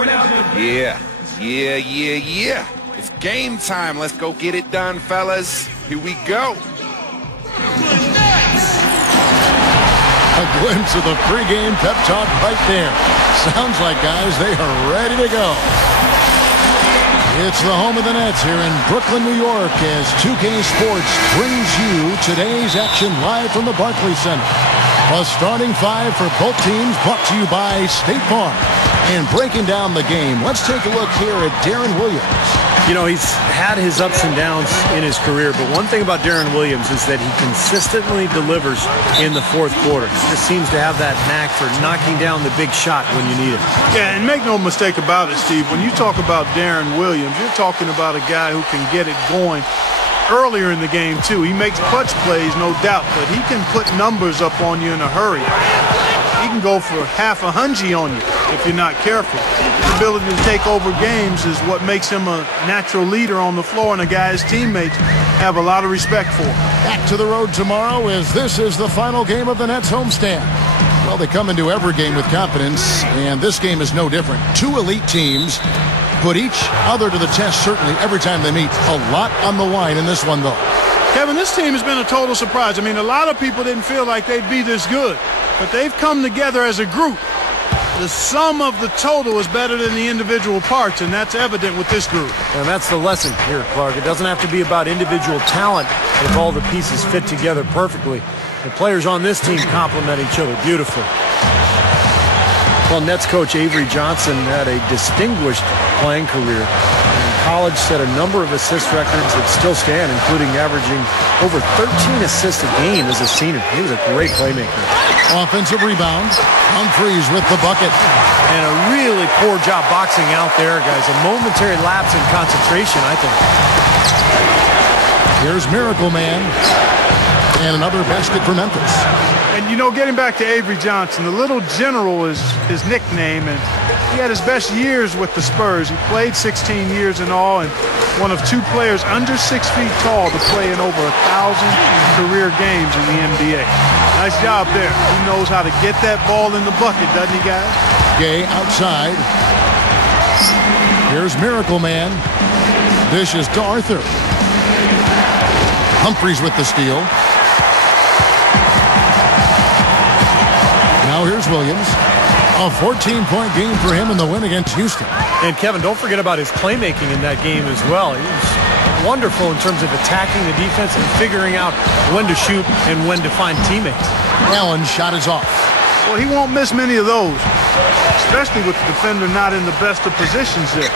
Yeah. It's game time. Let's go get it done, fellas. Here we go. A glimpse of the pregame pep talk right there. Sounds like, guys, they are ready to go. It's the home of the Nets here in Brooklyn, New York, as 2K Sports brings you today's action live from the Barclays Center. A starting five for both teams brought to you by State Farm. And breaking down the game, let's take a look here at Darren Williams. You know, he's had his ups and downs in his career, but one thing about Darren Williams is that he consistently delivers in the fourth quarter. He just seems to have that knack for knocking down the big shot when you need it. Yeah, and make no mistake about it, Steve. When you talk about Darren Williams, you're talking about a guy who can get it going earlier in the game, too. He makes clutch plays, no doubt, but he can put numbers up on you in a hurry. He can go for half a hundred on you if you're not careful. His ability to take over games is what makes him a natural leader on the floor and a guy his teammates have a lot of respect for. Back to the road tomorrow as this is the final game of the Nets homestand. Well, they come into every game with confidence, and this game is no different. Two elite teams put each other to the test, certainly, every time they meet. A lot on the line in this one, though. Kevin, this team has been a total surprise. I mean, a lot of people didn't feel like they'd be this good, but they've come together as a group. The sum of the total is better than the individual parts, and that's evident with this group. And that's the lesson here, Clark. It doesn't have to be about individual talent if all the pieces fit together perfectly. The players on this team complement each other beautifully. Well, Nets coach Avery Johnson had a distinguished playing career. In college, set a number of assist records that still stand, including averaging over 13 assists a game as a senior. He was a great playmaker. Offensive rebound. Humphries with the bucket. And a really poor job boxing out there, guys. A momentary lapse in concentration, I think. Here's Miracle Man. And another basket for Memphis. And, you know, getting back to Avery Johnson, the Little General is his nickname, and he had his best years with the Spurs. He played 16 years in all, and one of two players under 6 feet tall to play in over 1,000 career games in the NBA. Nice job there. He knows how to get that ball in the bucket, doesn't he, guys? Gay outside. Here's Miracle Man. Dishes to Arthur. Humphries with the steal. Now here's Williams. A 14-point game for him in the win against Houston. And Kevin, don't forget about his playmaking in that game as well. He was wonderful in terms of attacking the defense and figuring out when to shoot and when to find teammates. Allen's shot is off. Well, he won't miss many of those, especially with the defender not in the best of positions there.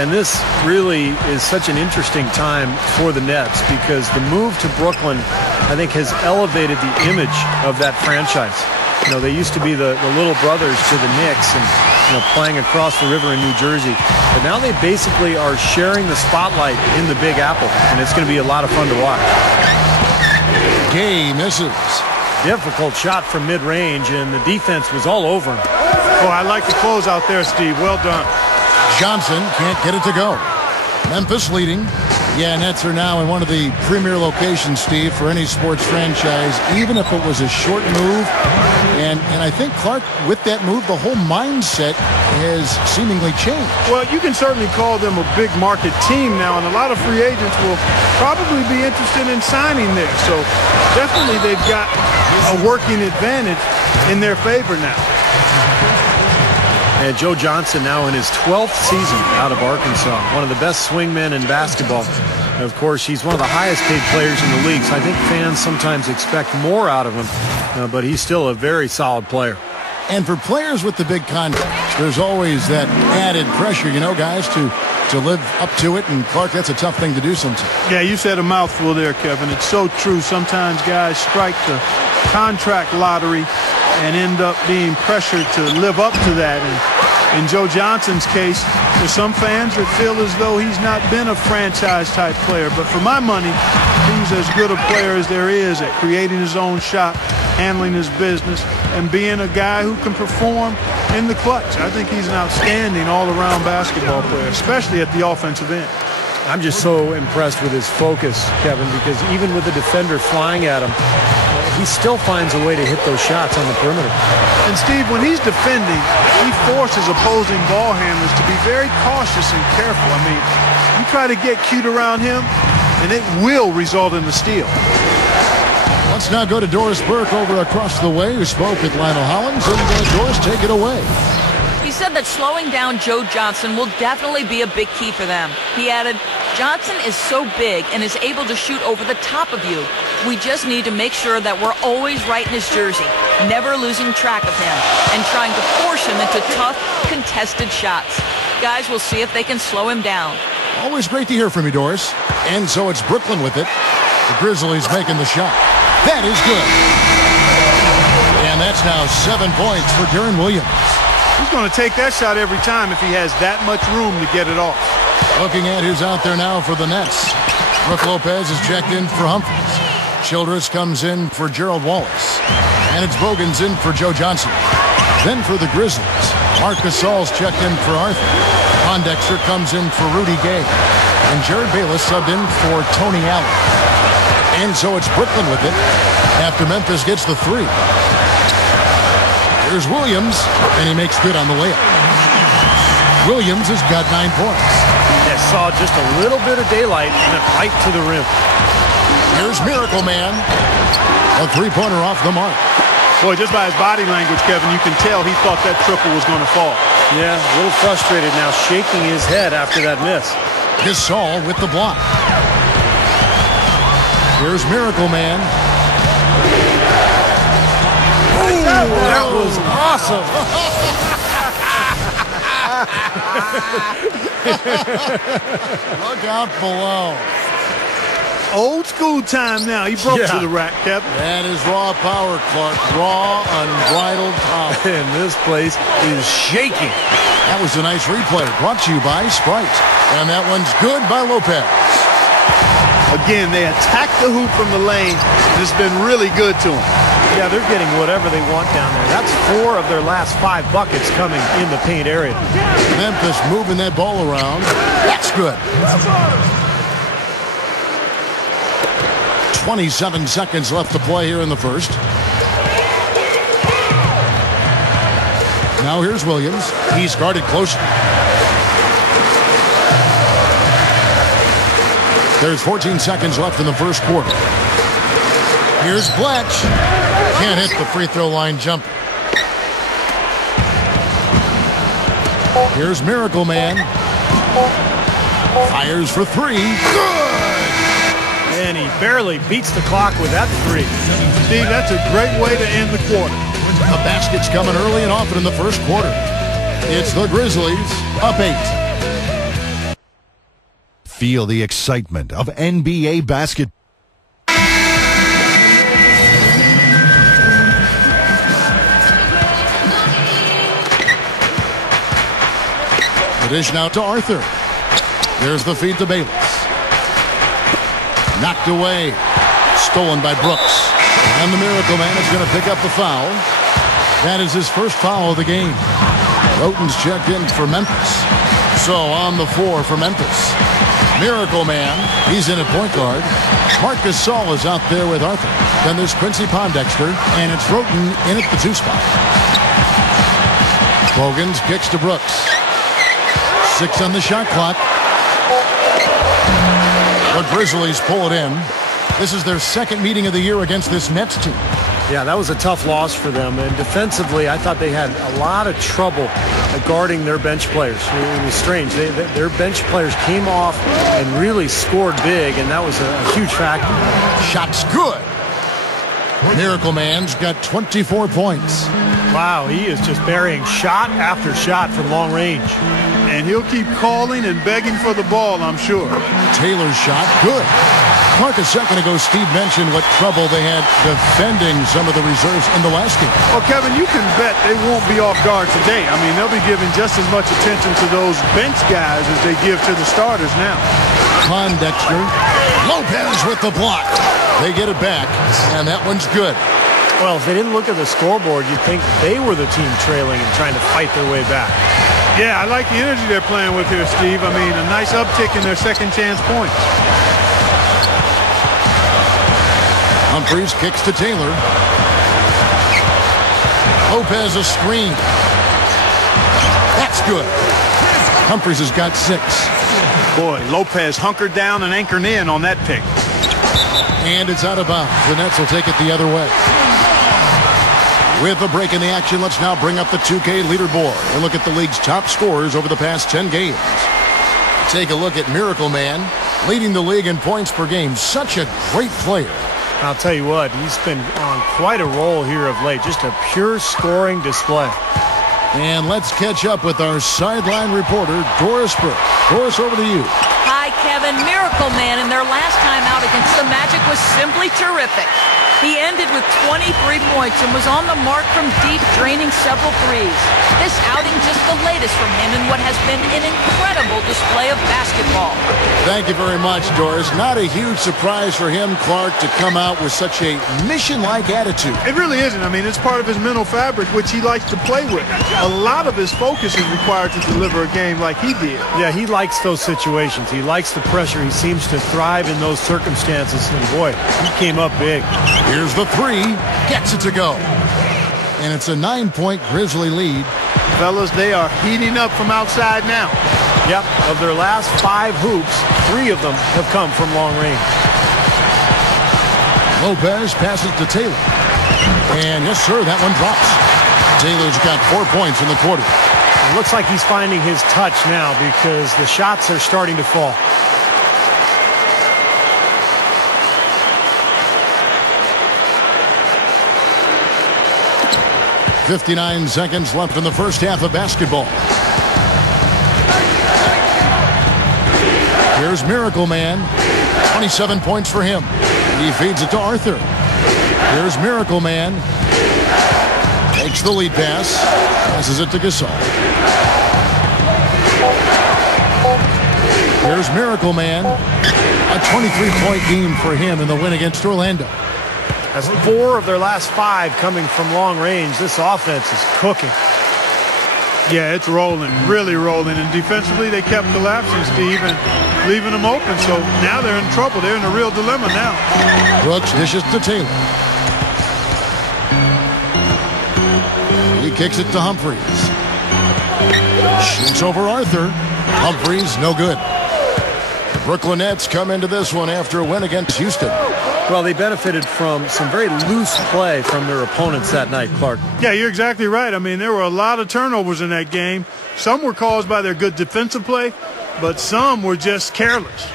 And this really is such an interesting time for the Nets because the move to Brooklyn, I think, has elevated the image of that franchise. You know, they used to be the little brothers to the Knicks and, you know, playing across the river in New Jersey. But now they basically are sharing the spotlight in the Big Apple, and it's going to be a lot of fun to watch. Gay misses. Difficult shot from mid-range, and the defense was all over him. Oh, I like the close out there, Steve. Well done. Johnson can't get it to go. Memphis leading. Yeah, Nets are now in one of the premier locations, Steve, for any sports franchise, even if it was a short move. And I think, Clark, with that move, the whole mindset has seemingly changed. Well, you can certainly call them a big market team now, and a lot of free agents will probably be interested in signing there. So definitely they've got a working advantage in their favor now. And Joe Johnson now in his 12th season out of Arkansas, one of the best swingmen in basketball. And of course, he's one of the highest paid players in the league, so I think fans sometimes expect more out of him, but he's still a very solid player. And for players with the big contracts, there's always that added pressure, you know, guys, to live up to it. And, Clark, that's a tough thing to do sometimes. Yeah, you said a mouthful there, Kevin. It's so true. Sometimes guys strike the contract lottery and end up being pressured to live up to that. And in Joe Johnson's case, there's some fans that feel as though he's not been a franchise-type player. But for my money, he's as good a player as there is at creating his own shot, handling his business, and being a guy who can perform in the clutch. I think he's an outstanding all-around basketball player, especially at the offensive end. I'm just so impressed with his focus, Kevin, because even with the defender flying at him, he still finds a way to hit those shots on the perimeter. And Steve, when he's defending, he forces opposing ball handlers to be very cautious and careful. I mean, you try to get cute around him, and it will result in the steal. Let's now go to Doris Burke over across the way, who spoke with Lionel Hollins. And Doris, take it away. He said that slowing down Joe Johnson will definitely be a big key for them. He added, Johnson is so big and is able to shoot over the top of you. We just need to make sure that we're always right in his jersey, never losing track of him, and trying to force him into tough, contested shots. Guys will see if they can slow him down. Always great to hear from you, Doris. And so it's Brooklyn with it. The Grizzlies making the shot. That is good. And that's now 7 points for Deron Williams. He's going to take that shot every time if he has that much room to get it off. Looking at who's out there now for the Nets. Brook Lopez is checked in for Humphries. Childress comes in for Gerald Wallace. And it's Bogan's in for Joe Johnson. Then for the Grizzlies, Marc Gasol's checked in for Arthur. Pondexter comes in for Rudy Gay. And Jared Bayless subbed in for Tony Allen. And so it's Brooklyn with it after Memphis gets the three. Here's Williams, and he makes good on the layup. Williams has got 9 points. Yeah, saw just a little bit of daylight and went right to the rim. Here's Miracle Man. A three-pointer off the mark. Boy, just by his body language, Kevin, you can tell he thought that triple was going to fall. Yeah, a little frustrated now, shaking his head after that miss. Gasol with the block. Here's Miracle Man. Ooh, that was awesome. Look out below. Old school time now. He broke to the rack, Kevin. That is raw power, Clark. Raw, unbridled power. And this place is shaking. That was a nice replay brought to you by Sprite. And that one's good by Lopez. Again, they attack the hoop from the lane. It's been really good to them. Yeah, they're getting whatever they want down there. That's 4 of their last 5 buckets coming in the paint area. Memphis moving that ball around. That's good. 27 seconds left to play here in the first. Now here's Williams. He's guarded closely. There's 14 seconds left in the first quarter. Here's Bletch. Can't hit the free throw line jump. Here's Miracle Man. Fires for 3. Good! And he barely beats the clock with that 3. Steve, that's a great way to end the quarter. The basket's coming early and often in the first quarter. It's the Grizzlies up 8. Feel the excitement of NBA basketball. The dish now to Arthur. There's the feed to Bayless. Knocked away. Stolen by Brooks. And the Miracle Man is going to pick up the foul. That is his first foul of the game. Roten's checked in for Memphis. So on the floor for Memphis. Miracle Man, he's in at point guard. Marc Gasol is out there with Arthur. Then there's Quincy Pondexter, and it's Roten in at the 2 spot. Bogans kicks to Brooks. 6 on the shot clock. The Grizzlies pull it in. This is their second meeting of the year against this Nets team. Yeah, that was a tough loss for them. And defensively, I thought they had a lot of trouble guarding their bench players. It was strange. Their bench players came off and really scored big, and that was a huge factor. Shot's good. Miracle Man's got 24 points. Wow, he is just burying shot after shot from long range. And he'll keep calling and begging for the ball, I'm sure. Taylor's shot, good. Mark, a second ago, Steve mentioned what trouble they had defending some of the reserves in the last game. Well, Kevin, you can bet they won't be off guard today. I mean, they'll be giving just as much attention to those bench guys as they give to the starters now. Pondexter. Lopez with the block. They get it back, and that one's good. Well, if they didn't look at the scoreboard, you'd think they were the team trailing and trying to fight their way back. Yeah, I like the energy they're playing with here, Steve. I mean, a nice uptick in their second chance points. Humphries kicks to Taylor. Lopez a screen. That's good. Humphries has got 6. Boy, Lopez hunkered down and anchored in on that pick. And it's out of bounds. The Nets will take it the other way. With a break in the action, let's now bring up the 2K leaderboard and look at the league's top scorers over the past 10 games. Take a look at Miracle Man, leading the league in points per game. Such a great player. I'll tell you what, he's been on quite a roll here of late. Just a pure scoring display. And let's catch up with our sideline reporter, Doris Burke. Doris, over to you. Hi, Kevin. Miracle Man in their last time out against the Magic was simply terrific. He ended with 23 points and was on the mark from deep, draining several threes. This outing just the latest from him in what has been an incredible display of basketball. Thank you very much, Doris. Not a huge surprise for him, Clark, to come out with such a mission-like attitude. It really isn't. I mean, it's part of his mental fabric, which he likes to play with. A lot of his focus is required to deliver a game like he did. Yeah, he likes those situations. He likes the pressure. He seems to thrive in those circumstances. And boy, he came up big. Here's the 3. Gets it to go. And it's a 9-point Grizzly lead. Fellas, they are heating up from outside now. Yep, of their last 5 hoops, 3 of them have come from long range. Lopez passes to Taylor. And yes, sir, that one drops. Taylor's got 4 points in the quarter. It looks like he's finding his touch now because the shots are starting to fall. 59 seconds left in the first half of basketball. Here's Miracle Man. 27 points for him. He feeds it to Arthur. Here's Miracle Man. Takes the lead pass. Passes it to Gasol. Here's Miracle Man. A 23-point game for him in the win against Orlando. That's 4 of their last 5 coming from long range. This offense is cooking. Yeah, it's rolling, really rolling. And defensively, they kept collapsing, Steve, and leaving them open. So now they're in trouble. They're in a real dilemma now. Brooks dishes to Taylor. He kicks it to Humphries. Shoots over Arthur. Humphries, no good. The Brooklyn Nets come into this one after a win against Houston. Well, they benefited from some very loose play from their opponents that night, Clark. Yeah, you're exactly right. I mean, there were a lot of turnovers in that game. Some were caused by their good defensive play, but some were just careless.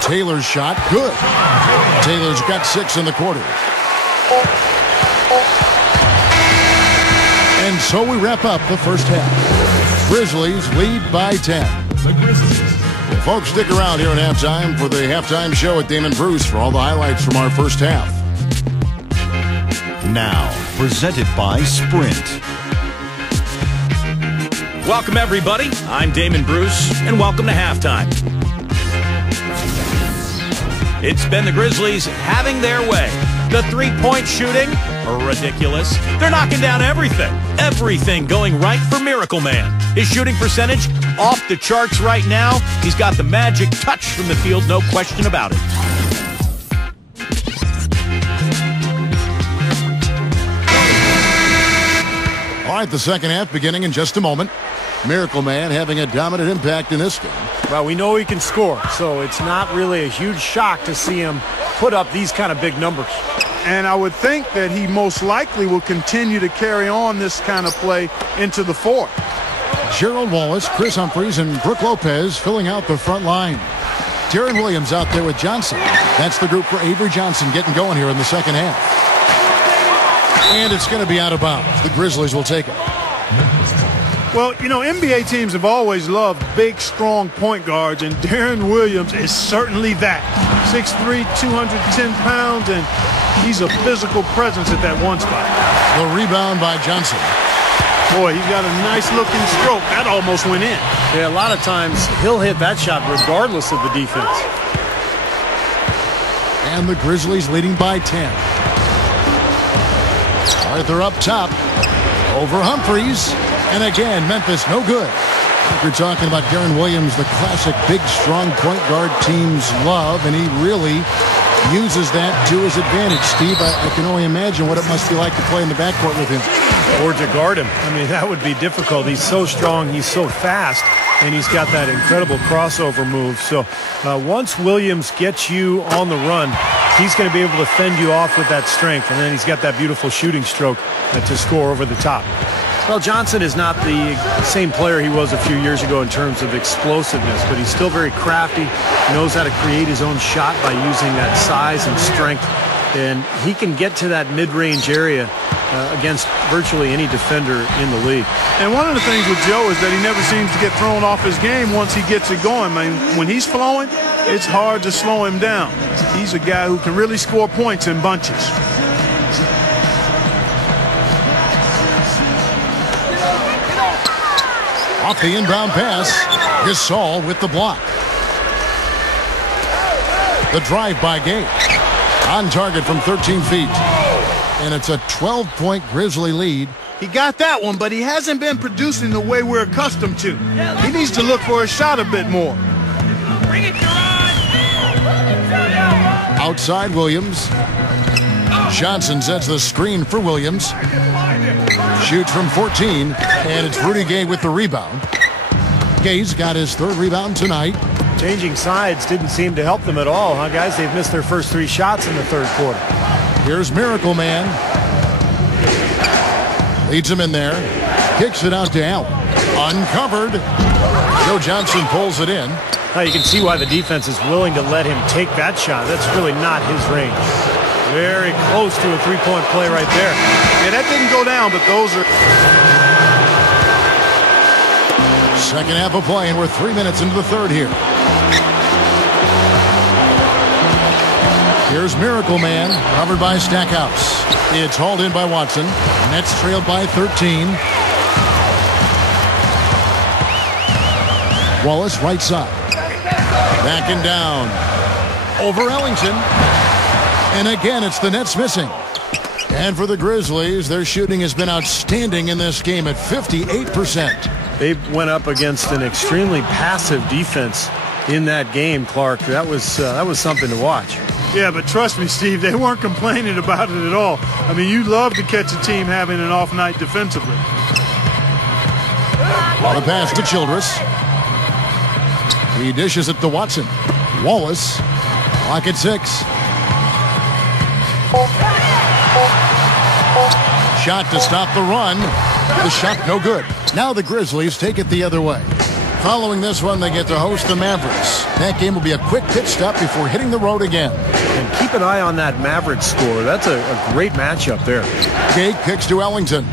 Taylor's shot, good. Taylor's got 6 in the quarter. And so we wrap up the first half. Grizzlies lead by 10. The Grizzlies. Well, folks, stick around here at halftime for the halftime show with Damon Bruce for all the highlights from our first half. Now, presented by Sprint. Welcome, everybody. I'm Damon Bruce, and welcome to halftime. It's been the Grizzlies having their way. The three-point shooting, ridiculous. They're knocking down everything. Everything going right for Miracle Man. His shooting percentage off the charts right now. He's got the magic touch from the field, no question about it. All right, the second half beginning in just a moment. Miracle Man having a dominant impact in this game. Well, we know he can score, so it's not really a huge shock to see him put up these kind of big numbers. And I would think that he most likely will continue to carry on this kind of play into the fourth. Gerald Wallace, Chris Humphries, and Brook Lopez filling out the front line. Darren Williams out there with Johnson. That's the group for Avery Johnson getting going here in the second half. And it's going to be out of bounds. The Grizzlies will take it. Well, you know, NBA teams have always loved big, strong point guards, and Darren Williams is certainly that. 6'3", 210 pounds, and he's a physical presence at that one spot. The rebound by Johnson. Boy, he's got a nice-looking stroke. That almost went in. Yeah, a lot of times he'll hit that shot regardless of the defense. And the Grizzlies leading by 10. Arthur up top. Over Humphries. And again, Memphis no good. We're talking about Darren Williams, the classic big, strong point guard teams love, and he really uses that to his advantage. Steve, I can only imagine what it must be like to play in the backcourt with him. Or to guard him. I mean, that would be difficult. He's so strong, he's so fast, and he's got that incredible crossover move. So once Williams gets you on the run, he's going to be able to fend you off with that strength, and then he's got that beautiful shooting stroke to score over the top. Well, Johnson is not the same player he was a few years ago in terms of explosiveness, but he's still very crafty. He knows how to create his own shot by using that size and strength, and he can get to that mid-range area against virtually any defender in the league. And one of the things with Joe is that he never seems to get thrown off his game once he gets it going. I mean, when he's flowing, it's hard to slow him down. He's a guy who can really score points in bunches. Off the inbound pass, Gasol with the block. The drive by Gay. On target from 13 feet. And it's a 12-point Grizzly lead. He got that one, but he hasn't been producing the way we're accustomed to. He needs to look for a shot a bit more. Bring it, Gerard! Outside Williams. Johnson sets the screen for Williams. Shoots from 14, and it's Rudy Gay with the rebound. Gay's got his third rebound tonight. Changing sides didn't seem to help them at all, huh, guys? They've missed their first 3 shots in the third quarter. Here's Miracle Man. Leads him in there. Kicks it out to Allen. Uncovered. Joe Johnson pulls it in. Now you can see why the defense is willing to let him take that shot. That's really not his range. Very close to a 3-point play right there. Yeah, that didn't go down, but those are... Second half of play, and we're 3 minutes into the third here. Here's Miracle Man, covered by Stackhouse. It's hauled in by Watson. Nets trailed by 13. Wallace right side. Backing down. Over Ellington. And again, it's the Nets missing. And for the Grizzlies, their shooting has been outstanding in this game at 58%. They went up against an extremely passive defense in that game, Clark. That was something to watch. Yeah, but trust me, Steve, they weren't complaining about it at all. I mean, you love to catch a team having an off night defensively. The pass to Childress. He dishes it to Watson. Wallace. Clock at 6. Shot to stop the run. The shot no good. Now the Grizzlies take it the other way. Following this one, they get to host the Mavericks. That game will be a quick pit stop before hitting the road again. And keep an eye on that Mavericks score. That's a great matchup there. Gay kicks to Ellington.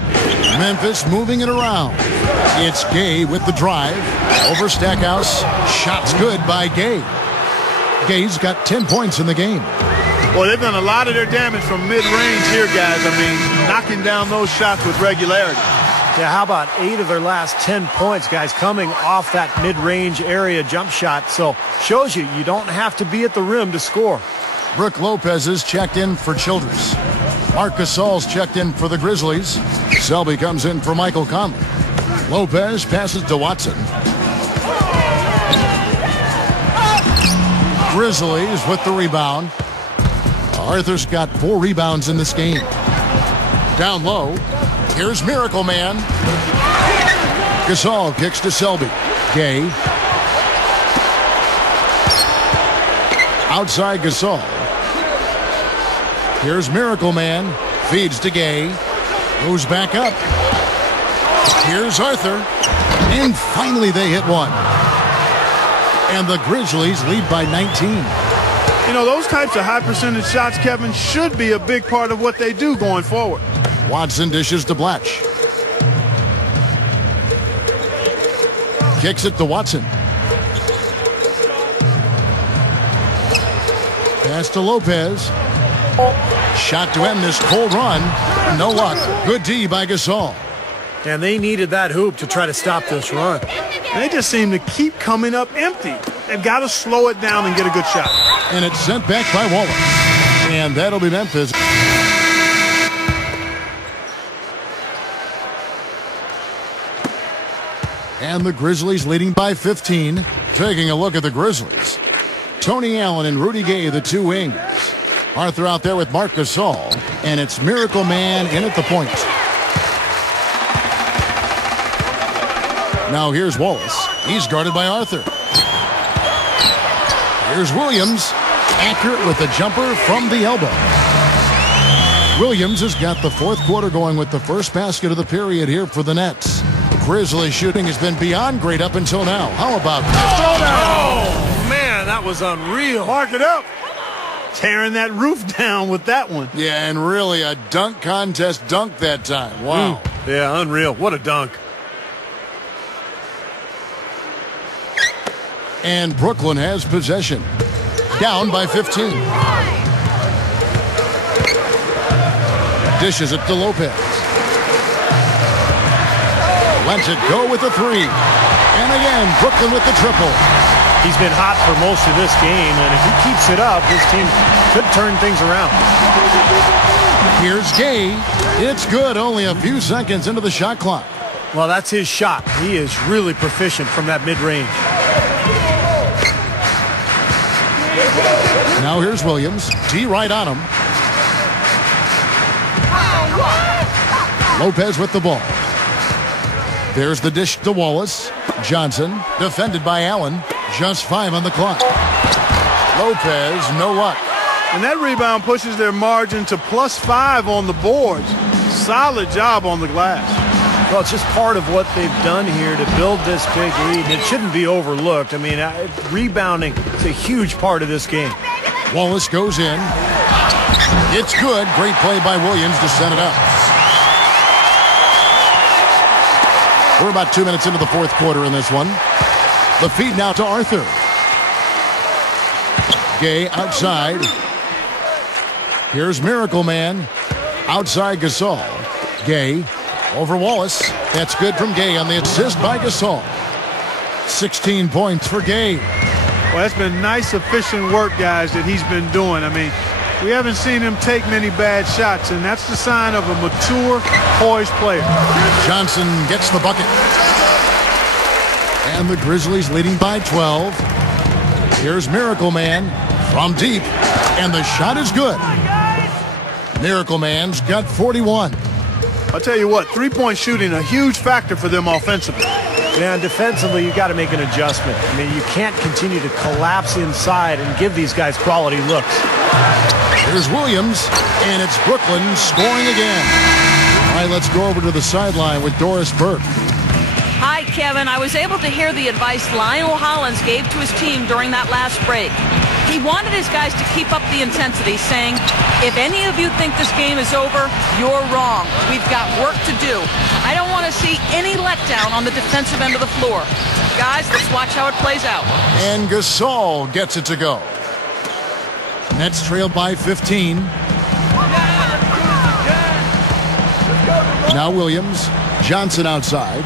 Memphis moving it around. It's Gay with the drive. Over Stackhouse. Shots good by Gay. Gay's got 10 points in the game. Well, they've done a lot of their damage from mid-range here, guys. I mean, knocking down those shots with regularity. Yeah, how about 8 of their last 10 points, guys, coming off that mid-range area jump shot. So shows you don't have to be at the rim to score. Brooke Lopez is checked in for Childress. Marc Gasol's checked in for the Grizzlies. Selby comes in for Michael Conley. Lopez passes to Watson. Grizzlies with the rebound. Arthur's got 4 rebounds in this game. Down low. Here's Miracle Man. Gasol kicks to Selby. Gay. Outside Gasol. Here's Miracle Man. Feeds to Gay. Moves back up. Here's Arthur. And finally they hit one. And the Grizzlies lead by 19. You know, those types of high percentage shots, Kevin, should be a big part of what they do going forward. Watson dishes to Blatch. Kicks it to Watson. Pass to Lopez. Shot to end this cold run. No luck. Good D by Gasol. And they needed that hoop to try to stop this run. They just seem to keep coming up empty. They've got to slow it down and get a good shot. And it's sent back by Wallace. And that'll be Memphis. And the Grizzlies leading by 15. Taking a look at the Grizzlies. Tony Allen and Rudy Gay, the 2 wings. Arthur out there with Marc Gasol, and it's Miracle Man in at the point. Now here's Wallace. He's guarded by Arthur. Here's Williams, accurate with a jumper from the elbow. Williams has got the fourth quarter going with the first basket of the period here for the Nets. Grizzlies shooting has been beyond great up until now. How about Oh, man, that was unreal. Mark it up. Tearing that roof down with that one. Yeah, and really a dunk contest dunk that time. Wow. Yeah, unreal. What a dunk. And Brooklyn has possession. Down by 15. Dishes it to Lopez. Lets it go with the three. And again, Brooklyn with the triple. He's been hot for most of this game, and if he keeps it up, this team could turn things around. Here's Gay. It's good, only a few seconds into the shot clock. Well, that's his shot. He is really proficient from that mid-range. Now here's Williams. D right on him. Lopez with the ball. There's the dish to Wallace. Johnson, defended by Allen. Just 5 on the clock. Lopez, no luck. And that rebound pushes their margin to +5 on the boards. Solid job on the glass. Well, it's just part of what they've done here to build this big lead, and it shouldn't be overlooked. I mean, rebounding is a huge part of this game. Wallace goes in. It's good. Great play by Williams to set it up. We're about 2 minutes into the fourth quarter in this one. The feed now to Arthur. Gay outside. Here's Miracle Man. Outside Gasol. Gay over Wallace. That's good from Gay on the assist by Gasol. 16 points for Gay. Well, that's been nice, efficient work, guys, that he's been doing. I mean, we haven't seen him take many bad shots, and that's the sign of a mature, poised player. Johnson gets the bucket. And the Grizzlies leading by 12. Here's Miracle Man from deep, and the shot is good. Miracle Man's got 41. I'll tell you what, three-point shooting a huge factor for them offensively. Yeah, and defensively, you got to make an adjustment. I mean, you can't continue to collapse inside and give these guys quality looks. Here's Williams, and it's Brooklyn scoring again. All right, let's go over to the sideline with Doris Burke. Hi, Kevin. I was able to hear the advice Lionel Hollins gave to his team during that last break. He wanted his guys to keep up the intensity, saying, if any of you think this game is over, you're wrong. We've got work to do. I don't want to see any letdown on the defensive end of the floor. Guys, let's watch how it plays out. And Gasol gets it to go. Nets trailed by 15. Now Williams. Johnson outside.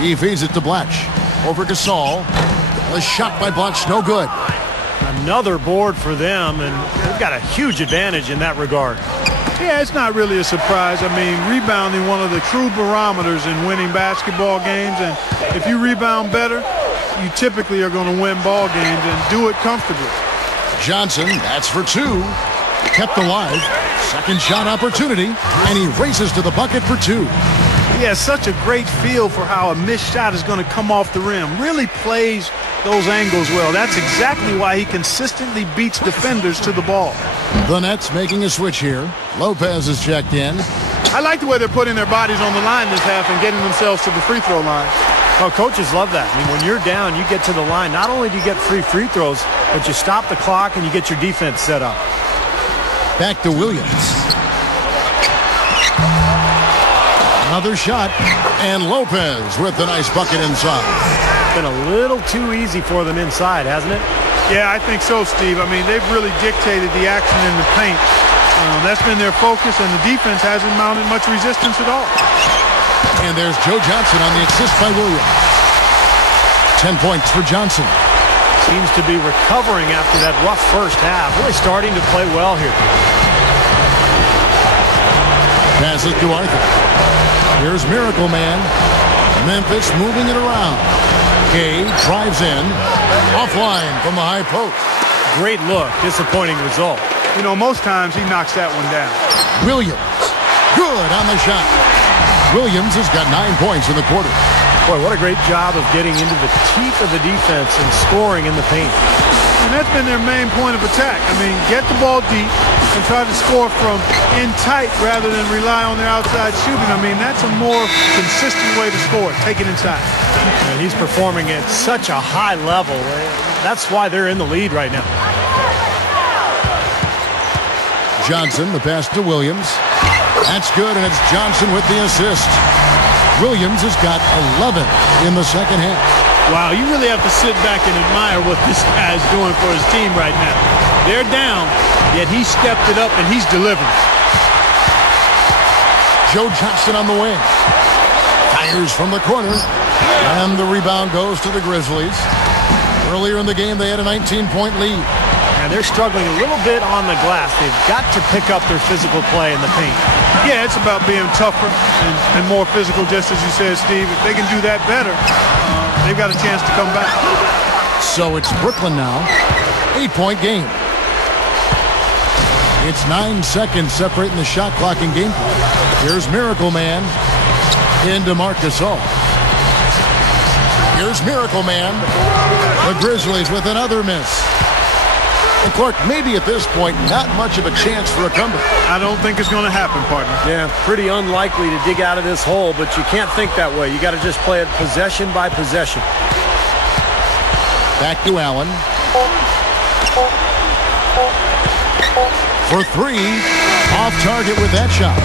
He feeds it to Blatch. Over Gasol. A shot by Blatch, no good. Another board for them, and they've got a huge advantage in that regard. Yeah, it's not really a surprise. I mean, rebounding one of the true barometers in winning basketball games, and if you rebound better, you typically are going to win ball games and do it comfortably. Johnson, that's for 2. Kept alive. Second shot opportunity, and he races to the bucket for 2. He has such a great feel for how a missed shot is going to come off the rim. Really plays those angles well. That's exactly why he consistently beats defenders to the ball. The Nets making a switch here. Lopez is checked in. I like the way they're putting their bodies on the line this half and getting themselves to the free throw line. Oh, coaches love that. I mean, when you're down, you get to the line. Not only do you get free throws, but you stop the clock and you get your defense set up. Back to Williams. Another shot, and Lopez with the nice bucket inside. Been a little too easy for them inside, hasn't it? Yeah, I think so, Steve. I mean, they've really dictated the action in the paint. That's been their focus, and the defense hasn't mounted much resistance at all. And there's Joe Johnson on the assist by Williams. 10 points for Johnson. Seems to be recovering after that rough first half. Really starting to play well here. Passes to Arthur. Here's Miracle Man. Memphis moving it around. Gay drives in. Offline from the high post. Great look. Disappointing result. You know, most times he knocks that one down. Williams. Good on the shot. Williams has got 9 points in the quarter. Boy, what a great job of getting into the teeth of the defense and scoring in the paint. And that's been their main point of attack. I mean, get the ball deep and try to score from in tight rather than rely on their outside shooting. I mean, that's a more consistent way to score. Take it inside. And he's performing at such a high level. That's why they're in the lead right now. Johnson, the pass to Williams. That's good, and it's Johnson with the assist. Williams has got 11 in the second half. Wow, you really have to sit back and admire what this guy's doing for his team right now. They're down, yet he stepped it up and he's delivering. Joe Johnson on the wing. Fires from the corner, and the rebound goes to the Grizzlies. Earlier in the game, they had a 19-point lead. And they're struggling a little bit on the glass. They've got to pick up their physical play in the paint. Yeah, it's about being tougher and more physical, just as you said, Steve. If they can do that better, they've got a chance to come back. So it's Brooklyn now. 8-point game. It's 9 seconds separating the shot clock and game clock. Here's Miracle Man into Marc Gasol. Here's Miracle Man. The Grizzlies with another miss. And Clark, maybe at this point, not much of a chance for a comeback. I don't think it's going to happen, partner. Yeah, pretty unlikely to dig out of this hole, but you can't think that way. You got to just play it possession by possession. Back to Allen. For 3. Off target with that shot.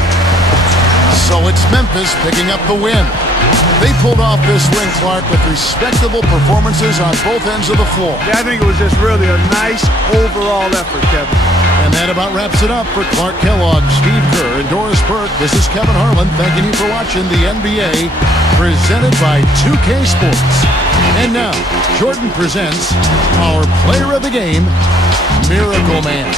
So it's Memphis picking up the win. They pulled off this win, Clark, with respectable performances on both ends of the floor. Yeah, I think it was just really a nice overall effort, Kevin. And that about wraps it up for Clark Kellogg, Steve Kerr, and Doris Burke. This is Kevin Harlan thanking you for watching the NBA presented by 2K Sports. And now, Jordan presents our player of the game, Miracle Man.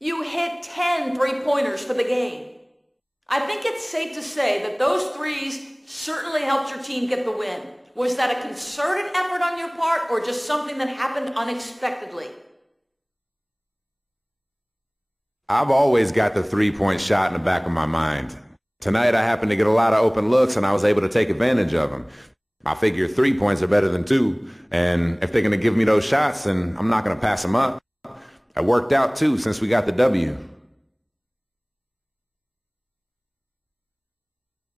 You hit 10 three-pointers for the game. I think it's safe to say that those threes certainly helped your team get the win. Was that a concerted effort on your part or just something that happened unexpectedly? I've always got the three-point shot in the back of my mind. Tonight I happened to get a lot of open looks and I was able to take advantage of them. I figure 3 points are better than 2, and if they're going to give me those shots, then I'm not going to pass them up. It worked out, too, since we got the W.